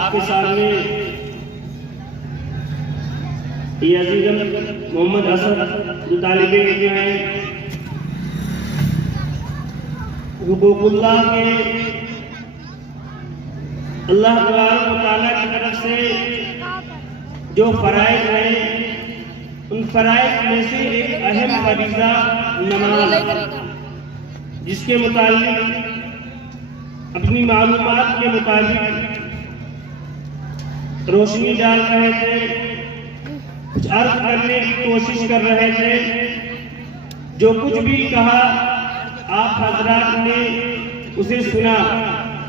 آپ کے سامنے یہ عزیز محمد اسد جو طالب علم ہیں، حقوق اللہ کے اللہ تبارک و تعالیٰ کی طرف سے جو فرائض ہیں، ان فرائض میں سے ایک اہم فریضہ نماز، جس کے متعلق اپنی معلومات کے مطابق روشنی ڈال رہے تھے، کچھ عرض کرنے کی کوشش کر رہے تھے۔ جو کچھ بھی کہا آپ حضرات نے اسے سنا۔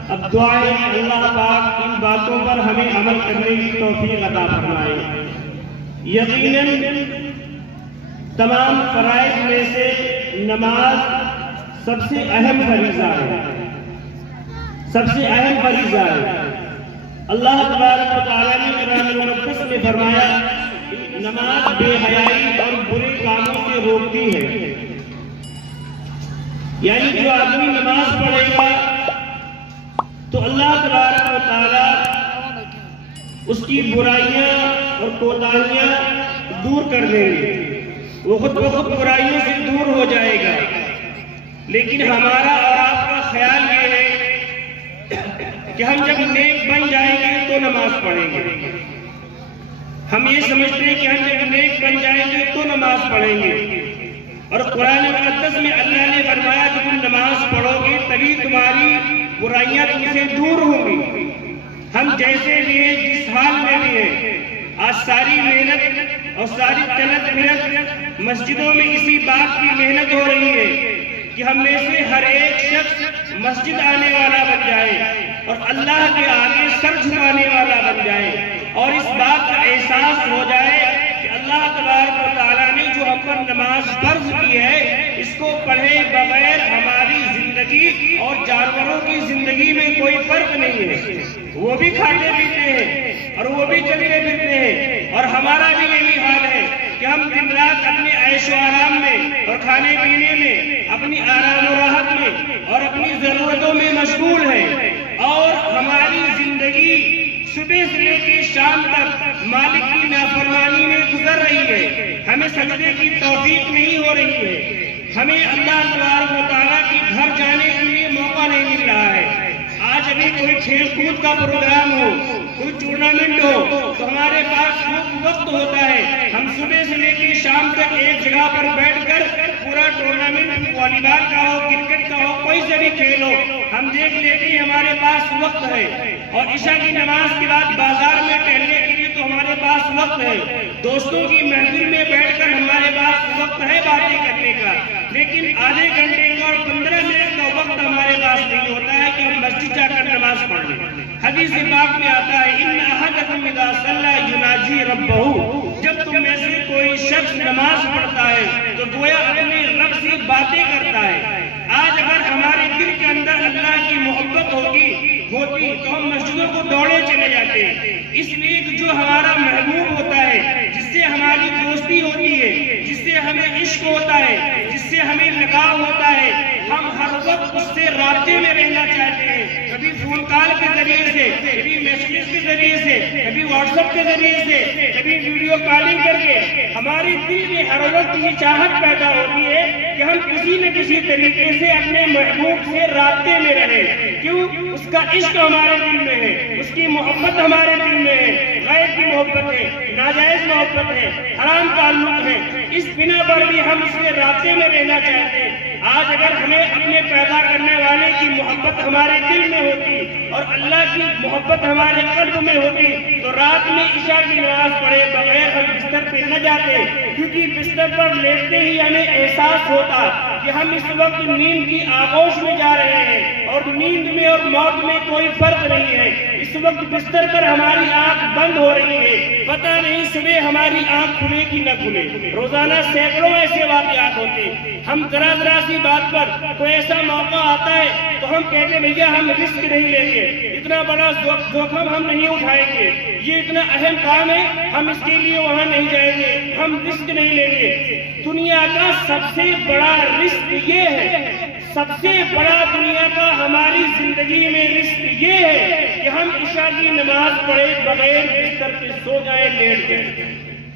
اب دعا ہے کہ اللہ پاک ان باتوں پر ہمیں عمل کرنے کی توفیق عطا فرمائے۔ یقیناً تمام فرائض میں سے نماز سب سے اہم فریضہ ہے، سب سے اہم فریضہ ہے۔ اللہ تبارک و تعالیٰ نے قرآن مقدس میں فرمایا نماز بے حیائی اور برے کاموں سے روکتی ہے، یعنی جو آدمی نماز پڑھے گا تو اللہ تبارک و تعالیٰ اس کی برائیاں اور کوتاہیاں دور کر دیں گے، وہ خود بخود برائیوں سے دور ہو جائے گا۔ لیکن ہمارا اور آپ کا خیال یہ ہے کہ ہم جب نیک بن جائیں گے تو نماز پڑھیں گے، ہم یہ سمجھتے ہیں کہ ہم جب نیک بن جائیں گے تو نماز پڑھیں گے۔ اور قرآن مقدس میں اللہ نے فرمایا کہ تم نماز پڑھو گے تبھی تمہاری برائیاں تم سے دور ہوں گی۔ ہم جیسے بھی ہیں، جس حال میں بھی ہیں، آج ساری محنت اور ساری چلت پھرت مسجدوں میں اسی بات کی محنت ہو رہی ہے کہ ہم میں سے ہر ایک شخص مسجد آنے والا بن جائے اور اللہ کے آگے سر جھکانے والا بن جائے، اور اس بات کا احساس ہو جائے کہ اللہ تبارک و تعالیٰ نے جو ہم پر نماز فرض کی ہے، اس کو پڑھے بغیر ہماری زندگی اور جانوروں کی زندگی میں کوئی فرق نہیں ہے۔ وہ بھی کھاتے پیتے ہیں اور وہ بھی چلتے پھرتے ہیں، اور ہمارا بھی یہی حال ہے کہ ہم دن رات اپنے عیش و آرام میں اور کھانے پینے میں، اپنی آرام و راحت میں اور اپنی ضرورتوں میں مشغول ہیں، اور ہماری زندگی صبح سے لے کے شام تک مالک کی نافرمانی میں گزر رہی ہے۔ ہمیں سجدے کی توفیق نہیں ہو رہی ہے، ہمیں اللہ تبارک و تعالیٰ کے گھر جانے کے لیے موقع نہیں مل رہا ہے۔ آج ابھی کوئی کھیل کود کا پروگرام ہو، کوئی ٹورنامنٹ ہو تو ہمارے پاس وقت ہوتا ہے، ہم صبح سے لے کے شام تک ایک جگہ پر بیٹھ کر پورا ٹورنامنٹ والی بال کا ہو، کرکٹ کا ہو، کوئی سے بھی کھیل ہو، ہم دیکھ لیتے ہیں، ہمارے پاس وقت ہے۔ اور عشاء کی نماز کے بعد بازار میں ٹہلنے کے لیے تو ہمارے پاس وقت ہے، دوستوں کی محفل میں بیٹھ کر ہمارے پاس وقت ہے باتیں کرنے کا، لیکن آدھے گھنٹے کا اور 15 منٹ کا وقت ہمارے پاس نہیں ہوتا ہے کہ ہم مسجد جا کر نماز پڑھ لیں۔ حدیث پاک میں آتا ہے ان احدکم اذا صلی یناجی ربہ، جب تم میں سے کوئی شخص نماز پڑھتا ہے تو گویا اپنے رب سے باتیں کرتا ہے۔ آج اگر ہمارے دل کے اندر اللہ کی محبت ہوتی تو ہم مسجدوں کو دوڑے چلے جاتے ہیں، اس لیے کہ جو ہمارا محبوب ہوتا ہے، جس سے ہماری دوستی ہوتی ہے، جس سے ہمیں عشق ہوتا ہے، جس سے ہمیں لگاؤ ہوتا ہے، ہم ہر وقت اس سے رابطے میں رہنا چاہتے ہیں، کبھی فون کال کے ذریعے سے، کبھی میسیج کے ذریعے سے، کبھی واٹس ایپ کے ذریعے سے، کبھی ویڈیو کالنگ کر کے ہماری دل میں ہر وقت یہ چاہت پیدا ہوتی ہے کہ ہم کسی نہ کسی طریقے سے اپنے محبوب سے رابطے میں رہیں۔ کیوں؟ اس کا عشق ہمارے دل میں ہے، اس کی محبت ہمارے دل میں ہے، غیر کی محبت ہے، ناجائز محبت ہے، حرام تعلق ہے، اس بنا پر بھی ہم اس کے رابطے میں رہنا چاہتے ہیں۔ آج اگر ہمیں اپنے پیدا کرنے والے کی محبت ہمارے دل میں ہوتی اور اللہ کی محبت ہمارے قلب میں ہوتی تو رات میں عشاء کی نماز پڑھے بغیر ہم بستر پہ نہ جاتے، کیونکہ بستر پر لیٹتے ہی ہمیں احساس ہوتا کہ ہم اس وقت نیند کی آغوش میں جا رہے ہیں، اور نیند میں اور موت میں کوئی فرق نہیں ہے۔ اس وقت بستر پر ہماری آنکھ بند ہو رہی ہے، پتہ نہیں صبح ہماری آنکھ کھلے کہ نہ کھلے۔ روزانہ سینکڑوں ایسے واقعات ہوتے ہیں، ہم ذرا سی بات پر کوئی ایسا موقع آتا ہے تو ہم کہتے ہیں بھیا ہم رسک نہیں لیں گے، اتنا بڑا جوخم ہم نہیں اٹھائیں گے، یہ اتنا اہم کام ہے ہم اس کے لیے وہاں نہیں جائیں گے، ہم رسک نہیں لیں گے۔ دنیا کا سب سے بڑا رسک یہ ہے، سب سے بڑا دنیا کا ہماری زندگی میں رزق یہ ہے کہ ہم عشاء کی نماز پڑھے بغیر بستر پہ سو جائیں لیٹ جائیں.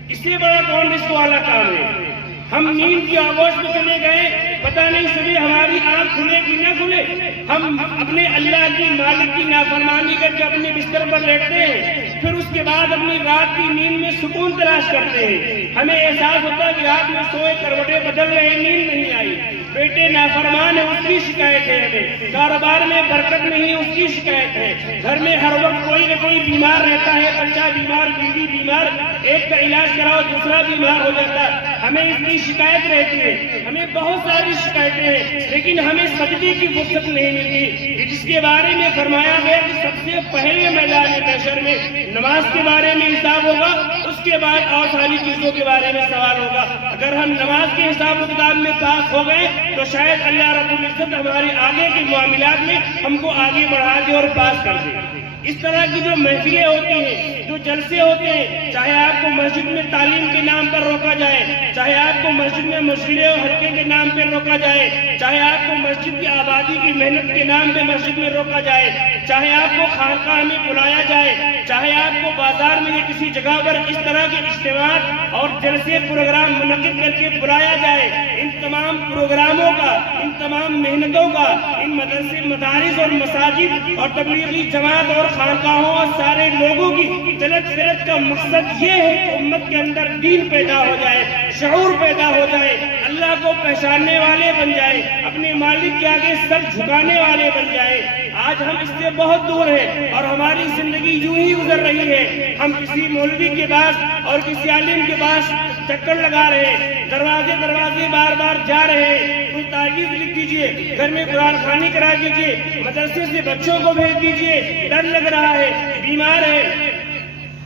اس سے بڑا کون رزق والا کام ہے؟ ہم نیند کی آغوش میں چلے گئے، پتہ نہیں صبح ہماری آنکھ کھلے کہ نہ کھلے، ہم اپنے اللہ کی مالک کی نافرمانی کر کے اپنے بستر پر لیٹتے ہیں، پھر اس کے بعد اپنی رات کی نیند میں سکون تلاش کرتے ہیں. ہمیں احساس ہوتا ہے کہ رات میں سوئے کروٹیں بدل رہے ہیں، نیند نہیں آئی. بیٹے نافرمان ہے، اس کی شکایت ہے. ہمیں کاروبار میں برکت نہیں، اس کی شکایت ہے. گھر میں ہر وقت کوئی نہ کوئی بیمار رہتا ہے، بچہ بیمار، بیوی بیمار، ایک کا علاج کراؤ دوسرا بیمار ہو جاتا ہے، ہمیں اس کی شکایت رہتی ہے. ہمیں بہت ساری شکایتیں ہیں، لیکن ہمیں سجدے کی فرصت نہیں ملتی، جس کے بارے میں فرمایا گیا کہ سب سے پہلے میدان محشر میں نماز کے بارے میں حساب ہوگا، اس کے بعد اور ساری چیزوں کے بارے میں سوال ہوگا. اگر ہم نماز کے حساب و کتاب میں پاس ہو گئے تو شاید اللہ رب العزت ہمارے آگے کے معاملات میں ہم کو آگے بڑھا دے اور پاس کر دے. اس طرح کی جو محفلیں ہوتی ہیں، جو جلسے ہوتے ہیں، چاہے آپ کو مسجد میں تعلیم کے نام پر روکا جائے، چاہے آپ کو مسجد میں مشورے اور حلقے کے نام پر روکا جائے، چاہے آپ کو مسجد کی آبادی کی محنت کے نام پہ مسجد میں روکا جائے، چاہے آپ کو خانقاہ میں بلایا جائے، چاہے آپ کو بازار میں یا کسی جگہ پر اس طرح کے اجتماعات اور جلسے پروگرام منعقد کر کے بلایا جائے، ان تمام پروگراموں کا، ان تمام محنتوں کا، ان مدرسے، مدارس اور مساجد اور تبلیغی جماعت اور خانقاہوں اور سارے لوگوں کی جلد فرد کا مقصد یہ ہے کہ امت کے اندر دین پیدا ہو جائے، شعور پیدا ہو جائے، اللہ کو پہچاننے والے بن جائے، اپنے مالک کے آگے سر جھکانے والے بن جائے. آج ہم اس سے بہت دور ہیں اور ہماری زندگی یوں ہی گزر رہی ہے. ہم کسی مولوی کے پاس اور کسی عالم کے پاس چکر لگا رہے ہیں، دروازے بار بار جا رہے ہیں. کوئی تعویذ لکھ دیجئے، گھر میں قرآن خوانی کرا دیجئے، مدرسے سے بچوں کو بھیج دیجئے، ڈر لگ رہا ہے، بیمار ہے،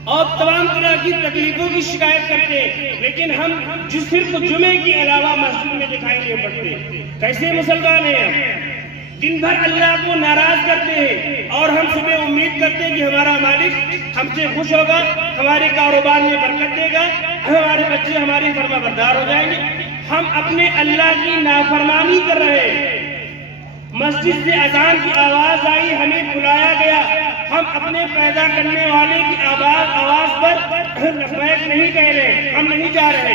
اور تمام طرح کی تکلیفوں کی شکایت کرتے ہیں. لیکن ہم جو صرف جمعے کے علاوہ مسجد میں دکھائی نہیں پڑتے. کیسے مسلمان ہیں ہم؟ دن بھر اللہ کو ناراض کرتے ہیں اور ہم صبح امید کرتے ہیں کہ ہمارا مالک ہم سے خوش ہوگا، ہمارے کاروبار میں برکت دے گا، ہمارے بچے ہماری فرما بردار ہو جائیں گے. ہم اپنے اللہ کی نافرمانی کر رہے ہیں. مسجد سے اذان کی آواز آئی، ہمیں بلایا گیا، ہم اپنے پیدا کرنے والے کی آواز پر لبیک نہیں کہہ رہے، ہم نہیں جا رہے،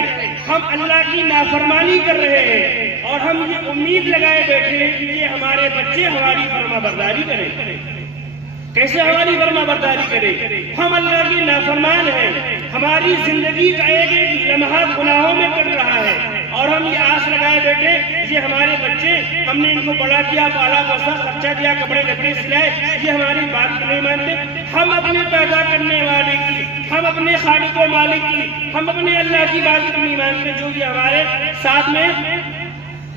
ہم اللہ کی نافرمانی کر رہے ہیں اور ہم یہ امید لگائے بیٹھے ہیں کہ یہ ہمارے بچے ہماری فرما برداری کریں. کیسے ہماری فرما برداری کرے؟ ہم اللہ کی نافرمان ہیں. ہماری زندگی کا ایک ایک لمحہ گناہوں میں کٹ رہا ہے اور ہم یہ آس لگائے بیٹھے یہ ہمارے بچے، ہم نے ان کو بڑا کیا، پالا پوسا، خرچہ دیا، کپڑے لکڑے سلائے، یہ ہماری بات نہیں مانتے. ہم اپنے پیدا کرنے والے کی، ہم اپنے خالق و مالک کی، ہم اپنے اللہ کی بات نہیں مانتے جو یہ ہمارے ساتھ میں،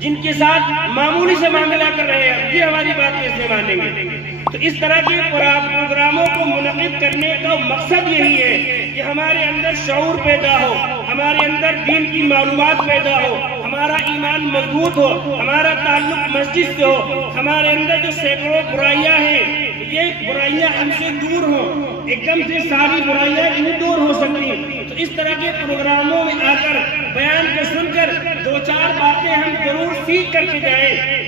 جن کے ساتھ معمولی سے معاملہ کر رہے ہیں، یہ ہماری بات کیسے مانیں گے؟ تو اس طرح کے پروگراموں کو منعقد کرنے کا مقصد یہی ہے کہ ہمارے اندر شعور پیدا ہو، ہمارے اندر دین کی معلومات پیدا ہو، ہمارا ایمان مضبوط ہو، ہمارا تعلق مسجد سے ہو، ہمارے اندر جو سینکڑوں برائیاں ہیں یہ برائیاں ہم سے دور ہوں. ایک دم سے ساری برائیاں نہیں دور ہو سکتی. تو اس طرح کے پروگراموں میں آ کر بیان کو سن کر دو چار باتیں ہم ضرور سیکھ کر کے جائیں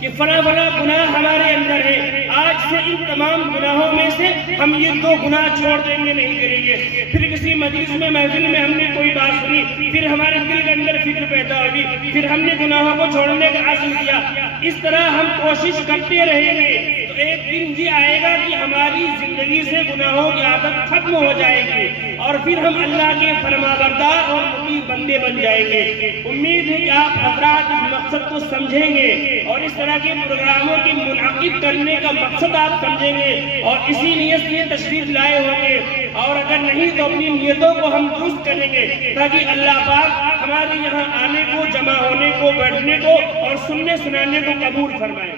کہ فلاں گناہ ہمارے اندر ہے. آج سے ان تمام گناہوں میں سے ہم یہ 2 گناہ چھوڑ دیں گے، نہیں کریں گے. پھر کسی مجلس میں، محفل میں ہم نے کوئی بات سنی، پھر ہمارے دل کے اندر فکر پیدا ہوئی، پھر ہم نے گناہوں کو چھوڑنے کا عزم کیا. اس طرح ہم کوشش کرتے رہیں گے تو ایک دن یہ آئے گا کہ ہماری زندگی سے گناہوں کی عادت ختم ہو جائے گی اور پھر ہم اللہ کے فرمانبردار اور مطیع بندے بن جائیں گے. امید ہے کہ آپ حضرات اس مقصد کو سمجھیں گے اور اس طرح کے پروگراموں کی منعقد کرنے کا مقصد آپ سمجھیں گے اور اسی نیت سے تشریف لائے ہوں گے. اور اگر نہیں تو اپنی نیتوں کو ہم درست کریں گے تاکہ اللہ پاک ہمارے یہاں آنے کو، جمع ہونے کو، بیٹھنے کو اور سننے سنانے کو قبول فرمائے.